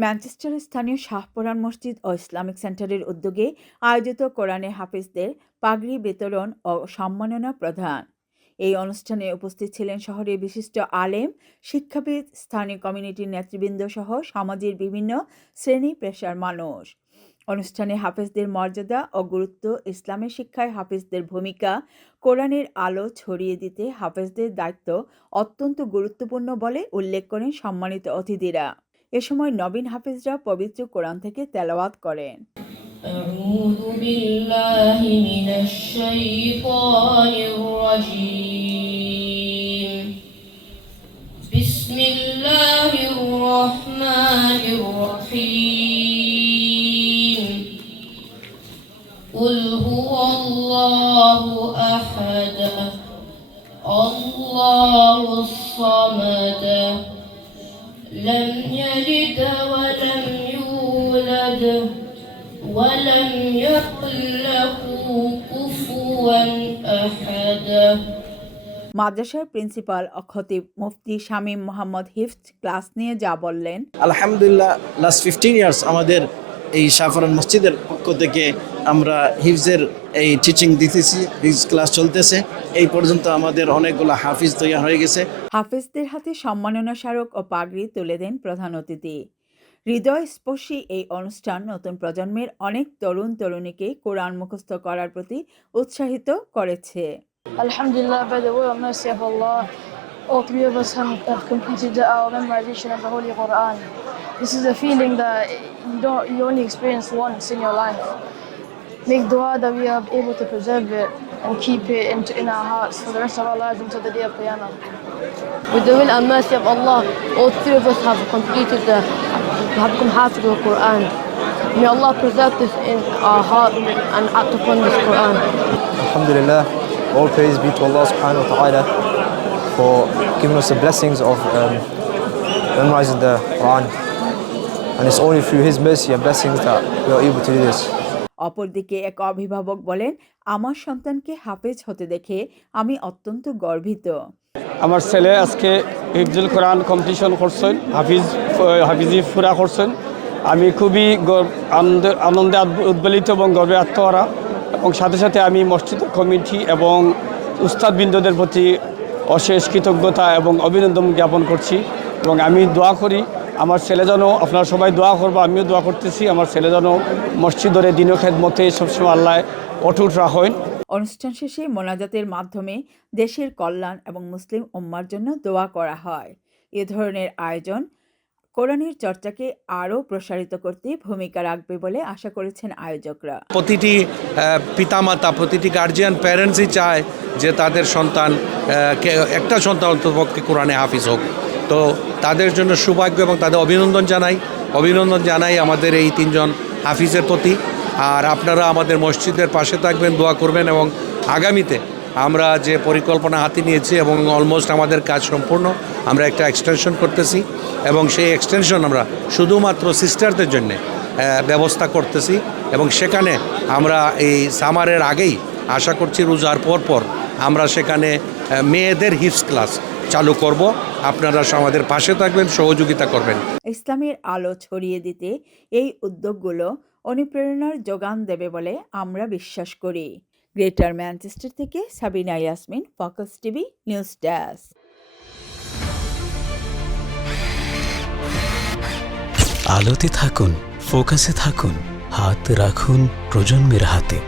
ম্যানচেস্টারের স্থানীয় শাহপরান মসজিদ ও ইসলামিক সেন্টারের উদ্যোগে আয়োজিত কোরআনে হাফিজদের পাগড়ি বিতরণ ও সম্মাননা প্রদান এই অনুষ্ঠানে উপস্থিত ছিলেন শহরের বিশিষ্ট আলেম, শিক্ষাবিদ, স্থানীয় কমিউনিটির নেতৃবৃন্দ সহ সমাজের বিভিন্ন শ্রেণি পেশার মানুষ। অনুষ্ঠানে হাফেজদের মর্যাদা ও গুরুত্ব, ইসলামের শিক্ষায় হাফেজদের ভূমিকা, কোরআনের আলো ছড়িয়ে দিতে হাফেজদের দায়িত্ব অত্যন্ত গুরুত্বপূর্ণ বলে উল্লেখ করেন সম্মানিত অতিথিরা। এ সময় নবীন হাফেজরা পবিত্র কোরআন থেকে তেলাওয়াত করেন أعوذ بالله من الشيطان الرجيم يولد ولم يكن له كفوا أحد মাদ্রাসার প্রিন্সিপাল ও খতিব মুফতি শামীম মোহাম্মদ হিফজ ক্লাস নিয়ে যা বললেন আলহামদুলিল্লাহ লাস্ট ফিফটিন ইয়ার্স আমাদের এই শাহফরান মসজিদের পক্ষ থেকে আমরা হিফজের এই টিচিং দিতেছি হিফজ ক্লাস চলতেছে এই পর্যন্ত আমাদের অনেকগুলো হাফিজ তৈরি হয়ে গেছে হাফেজদের হাতে সম্মাননা স্মারক ও পাগড়ি তুলে দেন প্রধান অতিথি হৃদয়স্পর্শী এই অনুষ্ঠান নতুন প্রজন্মের অনেক তরুণ তরুণীকে কোরআন মুখস্থ করার প্রতি উৎসাহিত করেছে Alhamdulillah, by the way of mercy of Allah, all three of us have, completed our memorization of the Holy Quran. This is a feeling that you don't you only experience once in your life. Make dua that we are able to preserve it and keep it in, in our hearts for the rest of our lives until the day of Qiyamah. With the will and mercy of Allah, all three of us have completed the have become hafiz of the Quran. May Allah preserve this in our heart and act upon this Quran. Alhamdulillah, all praise be to Allah subhanahu wa ta'ala for giving us the blessings of um, memorizing the Quran. And it's only through His mercy and blessings that we are able to do this. অপরদিকে এক অভিভাবক বলেন আমার সন্তানকে হাফেজ হতে দেখে আমি অত্যন্ত গর্বিত আমার ছেলে আজকে হিফজুল কোরআন কম্পিটিশন করছেন, হাফিজ হাফিজি ফুরা করছেন। আমি খুবই আনন্দ- উদ্বেলিত এবং গর্বে আত্মহারা। এবং সাথে সাথে আমি মসজিদ কমিটি এবং উস্তাদবৃন্দদের প্রতি অশেষ কৃতজ্ঞতা এবং অভিনন্দন জ্ঞাপন করছি। এবং আমি দোয়া করি, আমার ছেলে যেন, আপনারা সবাই দোয়া করব, আমিও দোয়া করতেছি, আমার ছেলে যেন মসজিদরে দিন খেদমতে সবসময় আল্লাহ অটুট রাখেন। অনুষ্ঠান শেষে মোনাজাতের মাধ্যমে দেশের কল্যাণ এবং মুসলিম উম্মার জন্য দোয়া করা হয়। এ ধরনের আয়োজন কোরআনের চর্চাকে আরও প্রসারিত করতে ভূমিকা রাখবে বলে আশা করেছেন আয়োজকরা। প্রতিটি পিতামাতা, প্রতিটি গার্জিয়ান প্যারেন্টসই চায় যে তাদের সন্তান একটা সন্তান অন্ততপক্ষে কোরআনে হাফিজ হোক। তো তাদের জন্য সৌভাগ্য এবং তাদের অভিনন্দন জানাই। অভিনন্দন জানাই আমাদের এই তিনজন হাফিজের প্রতি। আর আপনারা আমাদের মসজিদের পাশে থাকবেন, দোয়া করবেন এবং আগামীতে আমরা যে পরিকল্পনা হাতে নিয়েছি এবং অলমোস্ট আমাদের কাজ সম্পূর্ণ, আমরা একটা এক্সটেনশন করতেছি এবং সেই এক্সটেনশন আমরা শুধুমাত্র সিস্টারদের জন্যে ব্যবস্থা করতেছি এবং সেখানে আমরা এই সামারের আগেই আশা করছি রোজার পর পর আমরা সেখানে মেয়েদের হিপস ক্লাস চালু করব। আপনারা আমাদের পাশে থাকবেন সহযোগিতা করবেন। ইসলামের আলো ছড়িয়ে দিতে এই উদ্যোগগুলো অনুপ্রেরণার যোগান দেবে বলে আমরা বিশ্বাস করি। গ্রেটার ম্যানচেস্টার থেকে Sabina Yasmin Focus TV news desk. আলোতে থাকুন ফোকাসে থাকুন হাত রাখুন প্রজন্মের হাতে।